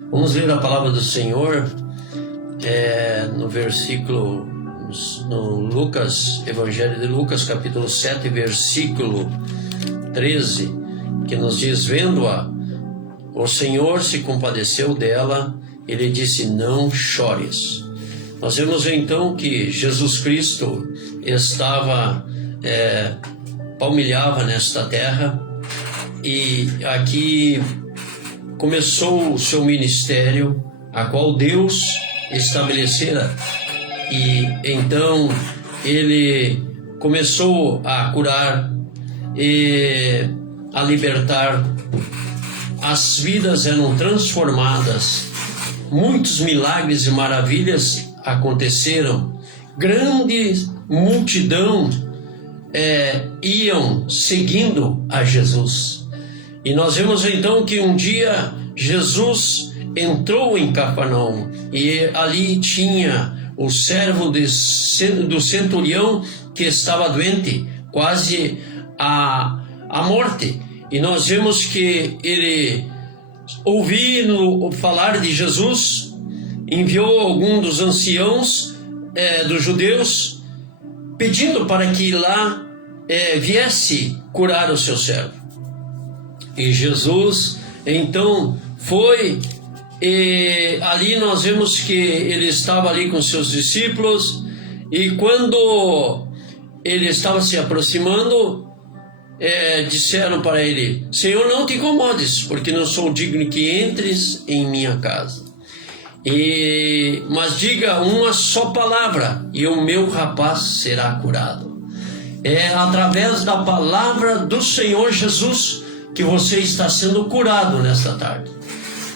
Vamos ler a palavra do Senhor no versículo, no Lucas, Evangelho de Lucas, capítulo 7, versículo 13, que nos diz: vendo-a, o Senhor se compadeceu dela, ele disse: não chores. Nós vemos então que Jesus Cristo palmilhava nesta terra, e aqui começou o seu ministério, a qual Deus estabelecera, e então ele começou a curar e a libertar. As vidas eram transformadas, muitos milagres e maravilhas aconteceram, grande multidão iam seguindo a Jesus. E nós vemos então que um dia Jesus entrou em Cafarnaum, e ali tinha o servo do centurião que estava doente, quase à morte. E nós vemos que ele, ouvindo falar de Jesus, enviou algum dos anciãos dos judeus, pedindo para que lá viesse curar o seu servo. E Jesus então foi, e ali nós vemos que ele estava ali com seus discípulos, e quando ele estava se aproximando, disseram para ele: Senhor, não te incomodes, porque não sou digno que entres em minha casa. Mas diga uma só palavra e o meu rapaz será curado. É através da palavra do Senhor Jesus que você está sendo curado nesta tarde.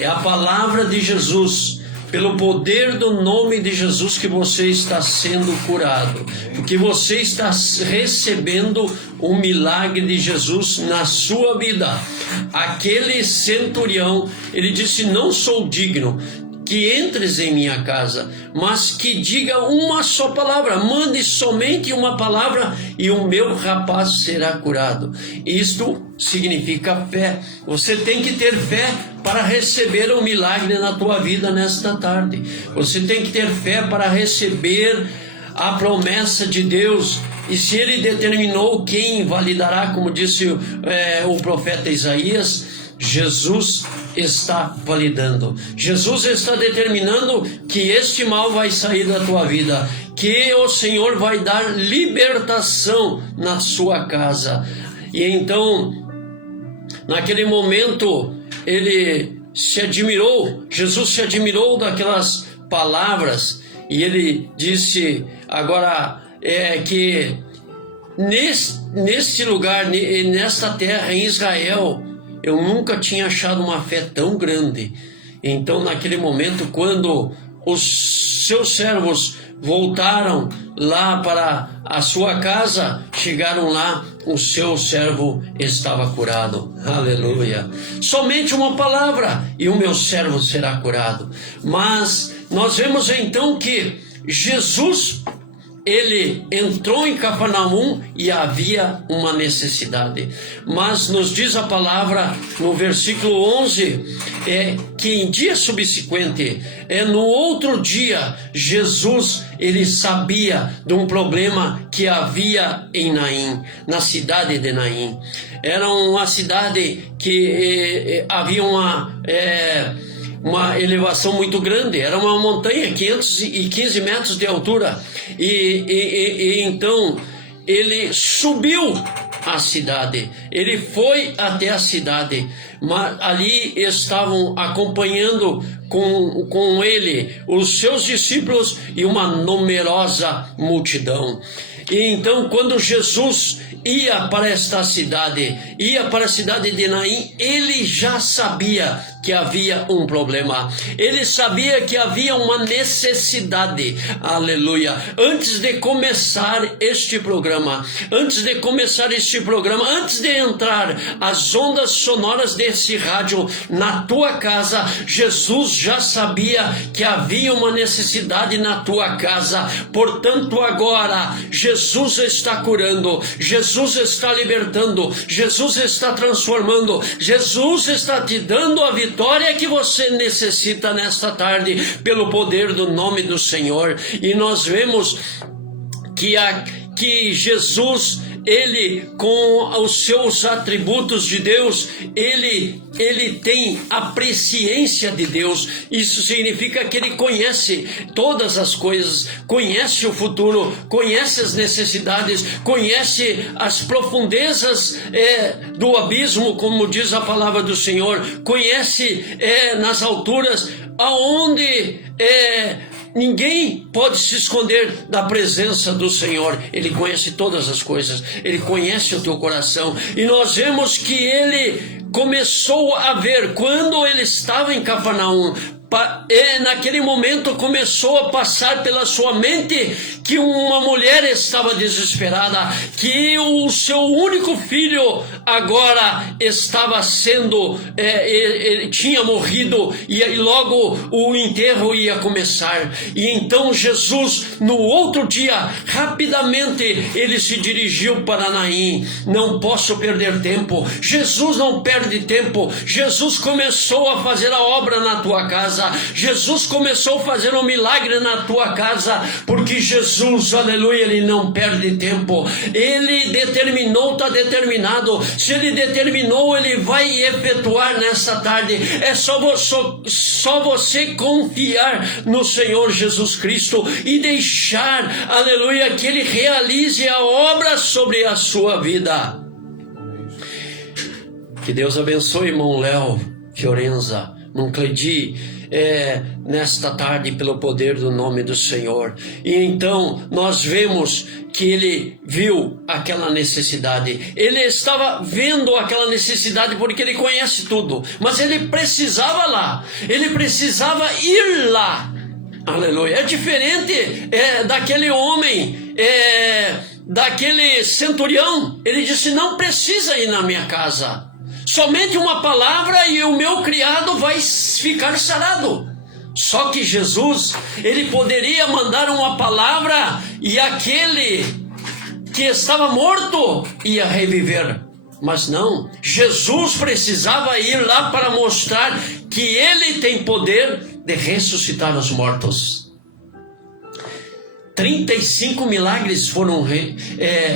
É a palavra de Jesus, pelo poder do nome de Jesus, que você está sendo curado, porque você está recebendo o milagre de Jesus na sua vida. Aquele centurião, ele disse: não sou digno que entres em minha casa, mas que diga uma só palavra, mande somente uma palavra e o meu rapaz será curado. Isto significa fé. Você tem que ter fé para receber o milagre na tua vida nesta tarde. Você tem que ter fé para receber a promessa de Deus. E se ele determinou, quem validará? Como disse o profeta Isaías, Jesus está validando. Jesus está determinando que este mal vai sair da tua vida, que o Senhor vai dar libertação na sua casa. E então, naquele momento, Jesus se admirou daquelas palavras, e ele disse: agora que neste lugar, nesta terra, em Israel, eu nunca tinha achado uma fé tão grande. Então, naquele momento, quando os seus servos voltaram lá para a sua casa, chegaram lá, o seu servo estava curado. Aleluia! Somente uma palavra e o meu servo será curado. Mas nós vemos então que Jesus, ele entrou em Cafarnaum e havia uma necessidade. Mas nos diz a palavra no versículo 11, que em dia subsequente, no outro dia, Jesus, ele sabia de um problema que havia em Naim, na cidade de Naim. Era uma cidade que havia uma elevação muito grande, era uma montanha, 515 metros de altura, e então ele subiu a cidade, ele foi até a cidade, mas ali estavam acompanhando com ele os seus discípulos e uma numerosa multidão. E então, quando Jesus ia para esta cidade, ia para a cidade de Naim, ele já sabia que havia um problema. Ele sabia que havia uma necessidade. Aleluia! Antes de começar este programa, antes de entrar as ondas sonoras desse rádio na tua casa, Jesus já sabia que havia uma necessidade na tua casa. Portanto, agora, Jesus está curando, Jesus está libertando, Jesus está transformando, Jesus está te dando a vitória vitória que você necessita nesta tarde, pelo poder do nome do Senhor. E nós vemos que Jesus, ele, com os seus atributos de Deus, ele tem a presciência de Deus. Isso significa que ele conhece todas as coisas, conhece o futuro, conhece as necessidades, conhece as profundezas do abismo, como diz a palavra do Senhor, conhece nas alturas aonde ninguém pode se esconder da presença do Senhor. Ele conhece todas as coisas, ele conhece o teu coração. E nós vemos que ele começou a ver, quando ele estava em Cafarnaum, naquele momento começou a passar pela sua mente que uma mulher estava desesperada, que o seu único filho agora estava sendo, ele tinha morrido, e logo o enterro ia começar. E então Jesus, no outro dia, rapidamente ele se dirigiu para Naim. Não posso perder tempo. Jesus não perde tempo. Jesus começou a fazer a obra na tua casa. Jesus começou a fazer um milagre na tua casa, porque Jesus, aleluia, ele não perde tempo. Ele determinou, está determinado. Se ele determinou, ele vai efetuar nessa tarde. É só você confiar no Senhor Jesus Cristo e deixar, aleluia, que ele realize a obra sobre a sua vida. Que Deus abençoe, irmão Léo Fiorenza, irmão Cleidi, nesta tarde, pelo poder do nome do Senhor. E então nós vemos que ele viu aquela necessidade. Ele estava vendo aquela necessidade porque ele conhece tudo, mas ele precisava lá, ele precisava ir lá. Aleluia. É diferente daquele homem, daquele centurião. Ele disse: não precisa ir na minha casa, somente uma palavra e o meu criado vai ficar sarado. Só que Jesus, ele poderia mandar uma palavra e aquele que estava morto ia reviver. Mas não, Jesus precisava ir lá para mostrar que ele tem poder de ressuscitar os mortos. 35 milagres foram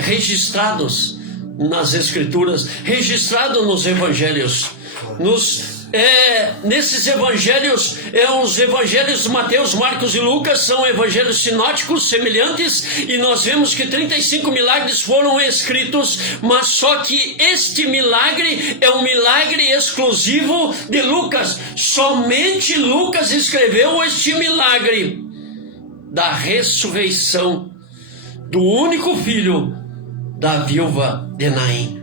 registrados nas Escrituras, registrado nos Evangelhos. Nesses Evangelhos, os Evangelhos de Mateus, Marcos e Lucas são evangelhos sinóticos semelhantes, e nós vemos que 35 milagres foram escritos, mas só que este milagre é um milagre exclusivo de Lucas. Somente Lucas escreveu este milagre da ressurreição do único filho da viúva de Naim.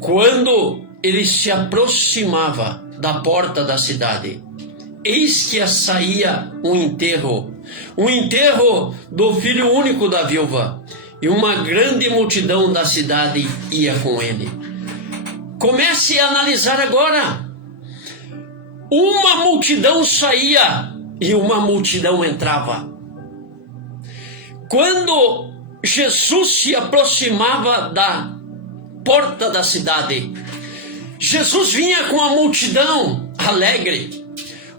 Quando ele se aproximava da porta da cidade, eis que saía um enterro do filho único da viúva, e uma grande multidão da cidade ia com ele. Comece a analisar agora. Uma multidão saía e uma multidão entrava. Quando Jesus se aproximava da porta da cidade, Jesus vinha com a multidão alegre,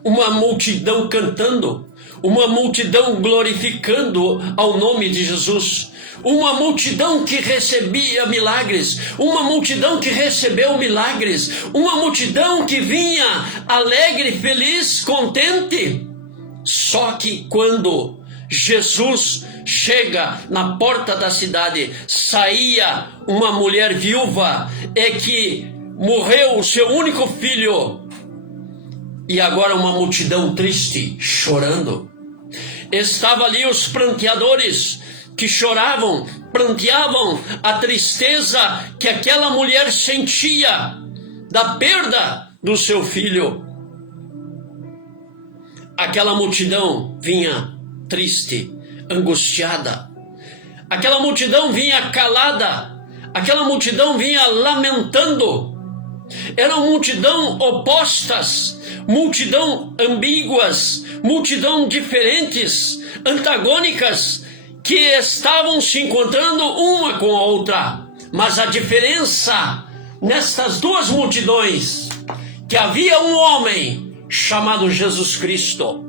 uma multidão cantando, uma multidão glorificando ao nome de Jesus, uma multidão que recebia milagres, uma multidão que recebeu milagres, uma multidão que vinha alegre, feliz, contente. Só que quando Jesus chega na porta da cidade, saía uma mulher viúva, que morreu o seu único filho, e agora uma multidão triste, chorando. Estava ali os pranteadores que choravam, pranteavam a tristeza que aquela mulher sentia da perda do seu filho. Aquela multidão vinha triste, angustiada. Aquela multidão vinha calada. Aquela multidão vinha lamentando. Eram multidão opostas, multidão ambíguas, multidão diferentes, antagônicas, que estavam se encontrando uma com a outra. Mas a diferença nestas duas multidões, que havia um homem chamado Jesus Cristo.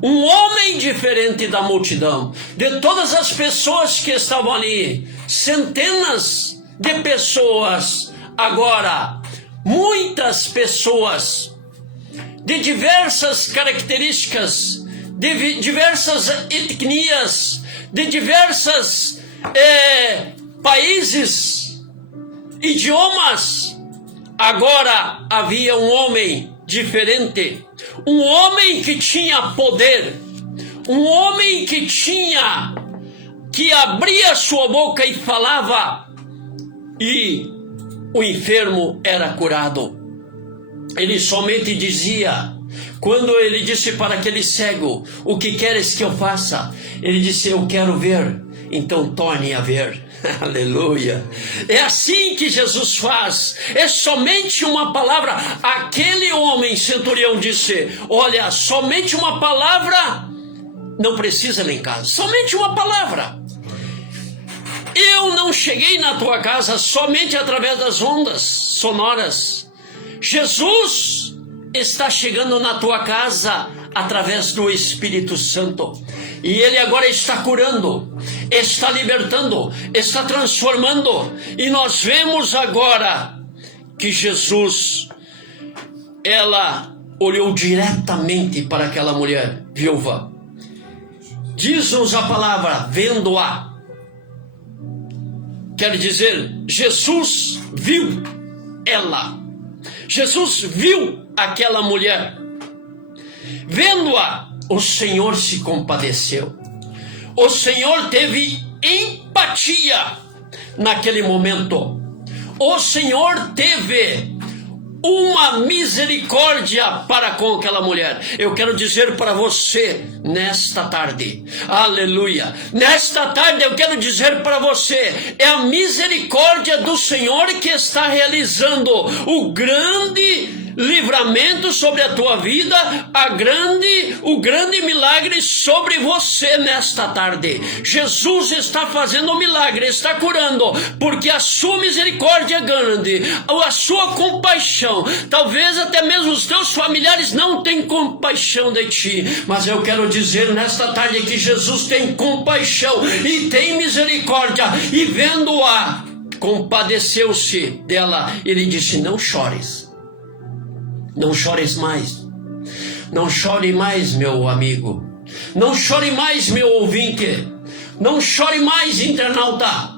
Um homem diferente da multidão, de todas as pessoas que estavam ali, centenas de pessoas, agora, muitas pessoas, de diversas características, de diversas etnias, de diversos países, idiomas. Agora havia um homem diferente, um homem que tinha poder, um homem que abria sua boca e falava, e o enfermo era curado. Ele somente dizia, quando ele disse para aquele cego, o que queres que eu faça? Ele disse, eu quero ver, então torne a ver. Aleluia. É assim que Jesus faz. É somente uma palavra. Aquele homem centurião disse, olha, somente uma palavra, não precisa lá em casa, somente uma palavra. Eu não cheguei na tua casa somente através das ondas sonoras. Jesus está chegando na tua casa através do Espírito Santo. E Ele agora está curando, está libertando, está transformando. E nós vemos agora que Jesus, ela olhou diretamente para aquela mulher viúva. Diz-nos a palavra, vendo-a. Quer dizer, Jesus viu ela. Jesus viu aquela mulher. Vendo-a, o Senhor se compadeceu. O Senhor teve empatia naquele momento. O Senhor teve uma misericórdia para com aquela mulher. Eu quero dizer para você nesta tarde, aleluia, nesta tarde eu quero dizer para você, é a misericórdia do Senhor que está realizando o grande livramento sobre a tua vida, o grande milagre sobre você nesta tarde. Jesus está fazendo um milagre, está curando, porque a sua misericórdia é grande, a sua compaixão. Talvez até mesmo os teus familiares não tenham compaixão de ti, mas eu quero dizer nesta tarde que Jesus tem compaixão e tem misericórdia, e vendo-a, compadeceu-se dela. Ele disse, não chores. Não chores mais. Não chore mais, meu amigo. Não chore mais, meu ouvinte. Não chore mais, internauta.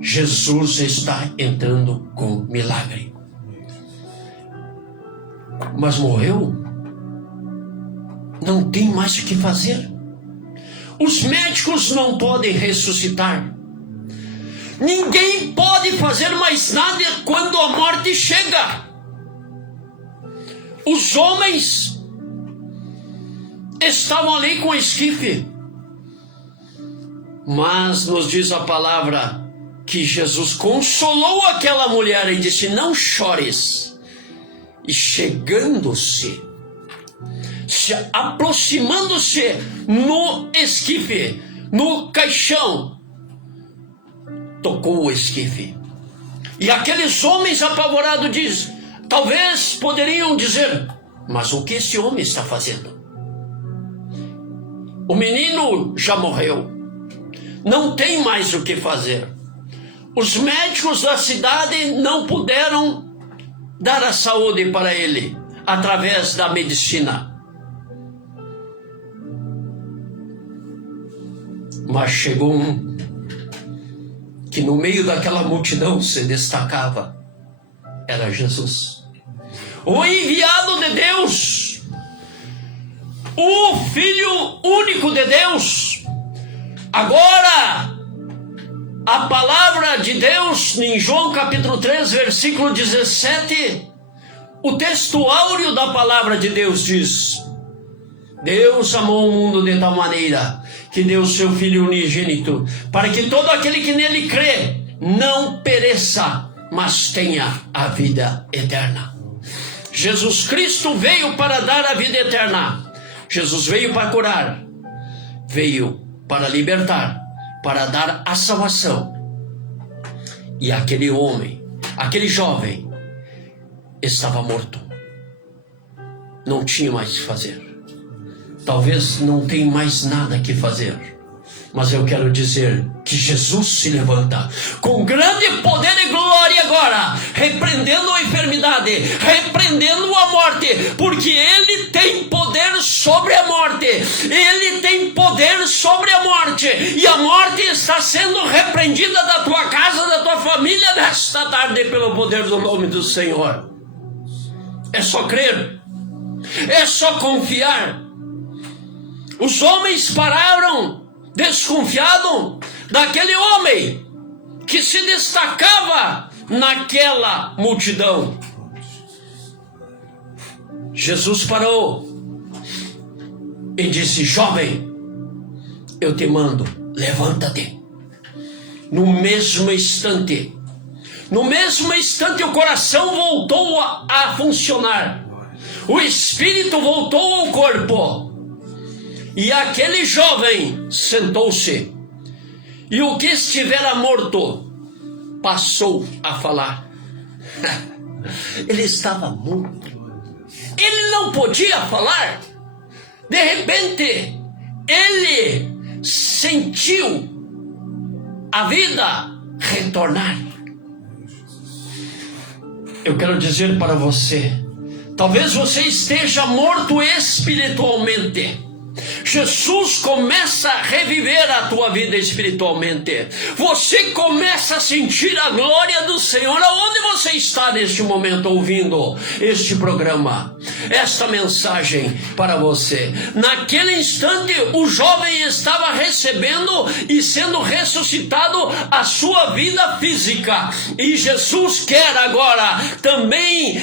Jesus está entrando com milagre. Mas morreu? Não tem mais o que fazer. Os médicos não podem ressuscitar. Ninguém pode fazer mais nada quando a morte chega. Os homens estavam ali com o esquife, mas nos diz a palavra que Jesus consolou aquela mulher e disse, não chores. E chegando-se, aproximando-se no esquife, no caixão, tocou o esquife. E aqueles homens apavorados dizem, talvez poderiam dizer, mas o que esse homem está fazendo? O menino já morreu, não tem mais o que fazer. Os médicos da cidade não puderam dar a saúde para ele através da medicina. Mas chegou um que no meio daquela multidão se destacava. Era Jesus, o enviado de Deus, o Filho único de Deus. Agora, a palavra de Deus, em João capítulo 3, versículo 17, o texto áureo da palavra de Deus diz, Deus amou o mundo de tal maneira que deu o seu Filho unigênito, para que todo aquele que nele crê não pereça, mas tenha a vida eterna. Jesus Cristo veio para dar a vida eterna. Jesus veio para curar, veio para libertar, para dar a salvação. E aquele homem, aquele jovem, estava morto. não tinha mais o que fazer. Talvez não tenha mais nada que fazer. Mas eu quero dizer que Jesus se levanta com grande poder e glória agora, repreendendo a enfermidade, repreendendo a morte, porque Ele tem poder sobre a morte, Ele tem poder sobre a morte, e a morte está sendo repreendida da tua casa, da tua família nesta tarde, pelo poder do nome do Senhor. É só crer, é só confiar. Os homens pararam desconfiado daquele homem que se destacava naquela multidão. Jesus parou e disse: jovem, eu te mando, levanta-te. No mesmo instante o coração voltou a funcionar, o espírito voltou ao corpo. E aquele jovem sentou-se, e o que estivera morto passou a falar. Ele estava morto, ele não podia falar. De repente, ele sentiu a vida retornar. Eu quero dizer para você, talvez você esteja morto espiritualmente. Jesus começa a reviver a tua vida espiritualmente. Você começa a sentir a glória do Senhor. Aonde você está neste momento ouvindo este programa, esta mensagem para você? Naquele instante o jovem estava recebendo e sendo ressuscitado a sua vida física. E Jesus quer também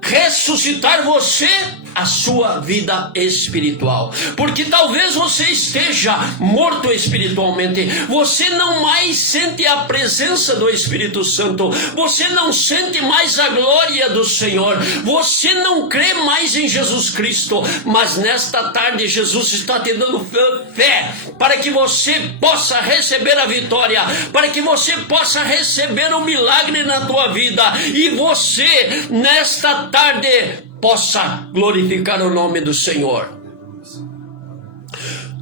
ressuscitar você, a sua vida espiritual, porque talvez você esteja morto espiritualmente, você não mais sente a presença do Espírito Santo, você não sente mais a glória do Senhor, você não crê mais em Jesus Cristo, mas nesta tarde Jesus está te dando fé, para que você possa receber a vitória, para que você possa receber o milagre na tua vida, e você nesta tarde possa glorificar o nome do Senhor.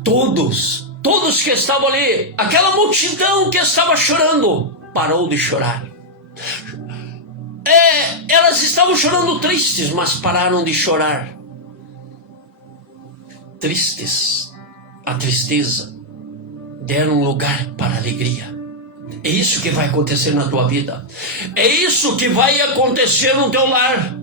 Todos que estavam ali, aquela multidão que estava chorando, parou de chorar. Elas estavam chorando tristes, mas pararam de chorar. Tristes, a tristeza deram lugar para a alegria. É isso que vai acontecer na tua vida, é isso que vai acontecer no teu lar.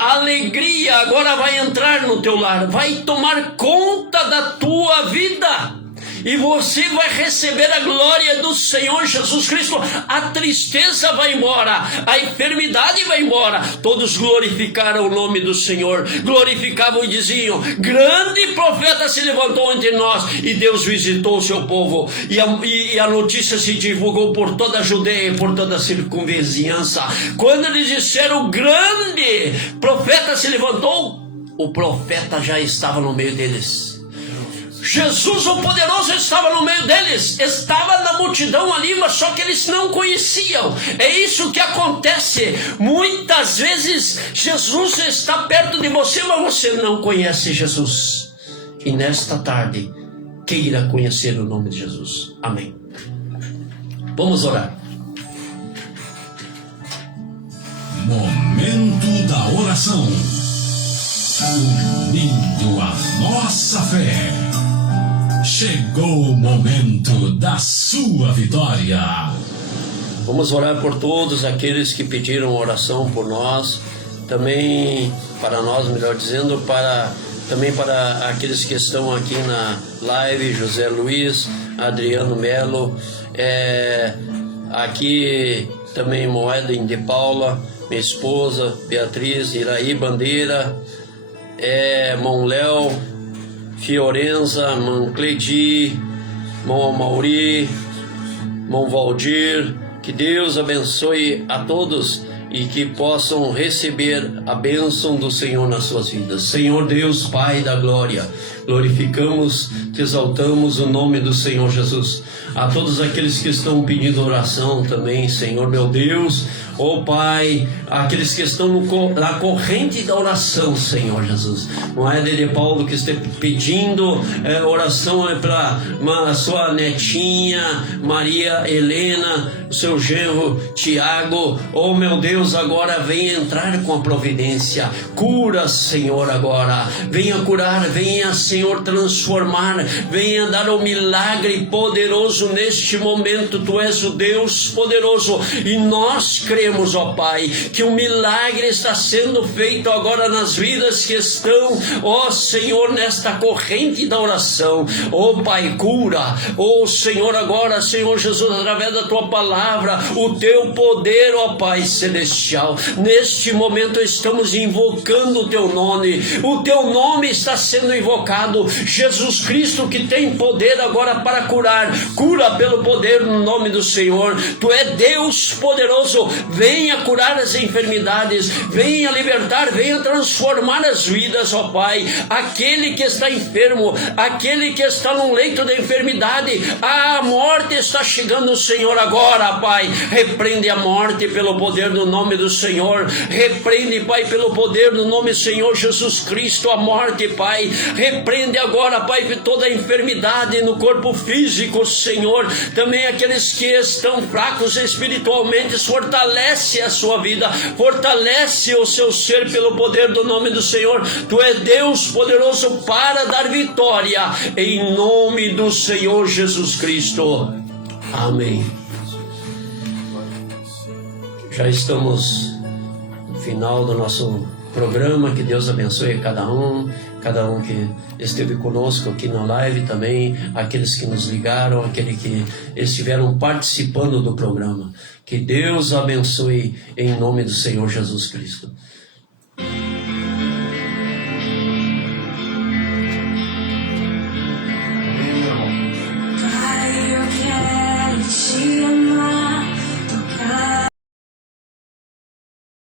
A alegria agora vai entrar no teu lar, vai tomar conta da tua vida, e você vai receber a glória do Senhor Jesus Cristo. A tristeza vai embora, a enfermidade vai embora. Todos glorificaram o nome do Senhor, glorificavam e diziam: grande profeta se levantou entre nós, e Deus visitou o seu povo, e a notícia se divulgou por toda a Judeia e por toda a circunvizinhança. Quando eles disseram: grande profeta se levantou, o profeta já estava no meio deles. Jesus o poderoso estava no meio deles, estava na multidão ali, mas só que eles não conheciam. É isso que acontece, muitas vezes Jesus está perto de você, mas você não conhece Jesus. E nesta tarde, queira conhecer o nome de Jesus. Amém. Vamos orar. Momento da oração, unindo a nossa fé. Chegou o momento da sua vitória. Vamos orar por todos aqueles que pediram oração por nós, também para nós, melhor dizendo, também para aqueles que estão aqui na live: José Luiz, Adriano Melo, aqui também Moeda de Paula, minha esposa Beatriz, Iraí Bandeira, Mão Léo, Fiorenza, Mão Cleidi, Mão Amauri, Mão Valdir. Que Deus abençoe a todos e que possam receber a bênção do Senhor nas suas vidas. Senhor Deus, Pai da glória, glorificamos, te exaltamos o nome do Senhor Jesus. A todos aqueles que estão pedindo oração também, Senhor meu Deus, Oh Pai, aqueles que estão na corrente da oração, Senhor Jesus. Não é de Paulo que está pedindo oração para a sua netinha Maria Helena, o seu genro Tiago. Oh meu Deus, agora venha entrar com a providência. Cura, Senhor, agora. Venha curar, venha, Senhor, transformar. Venha dar o milagre poderoso neste momento. Tu és o Deus poderoso e nós cremos, ó Pai, que o milagre está sendo feito agora nas vidas que estão, ó Senhor, nesta corrente da oração. Ó Pai, cura. Ó Senhor, agora, Senhor Jesus, através da tua palavra, o teu poder, ó Pai celestial. Neste momento estamos invocando o teu nome. O teu nome está sendo invocado. Jesus Cristo, que tem poder agora para curar. Cura pelo poder no nome do Senhor. Tu é Deus poderoso. Venha curar as enfermidades. Venha libertar. Venha transformar as vidas, ó Pai. Aquele que está enfermo, aquele que está num leito de enfermidade, a morte está chegando, Senhor, agora, Pai. Repreende a morte pelo poder do nome do Senhor. Repreende, Pai, pelo poder do nome do Senhor Jesus Cristo, a morte, Pai. Repreende agora, Pai, toda a enfermidade no corpo físico, Senhor. Também aqueles que estão fracos espiritualmente, fortalece a sua vida, fortalece o seu ser pelo poder do nome do Senhor. Tu és Deus poderoso para dar vitória, em nome do Senhor Jesus Cristo. Amém. Já estamos no final do nosso programa. Que Deus abençoe cada um que esteve conosco aqui na live também, aqueles que nos ligaram, aqueles que estiveram participando do programa. Que Deus abençoe em nome do Senhor Jesus Cristo.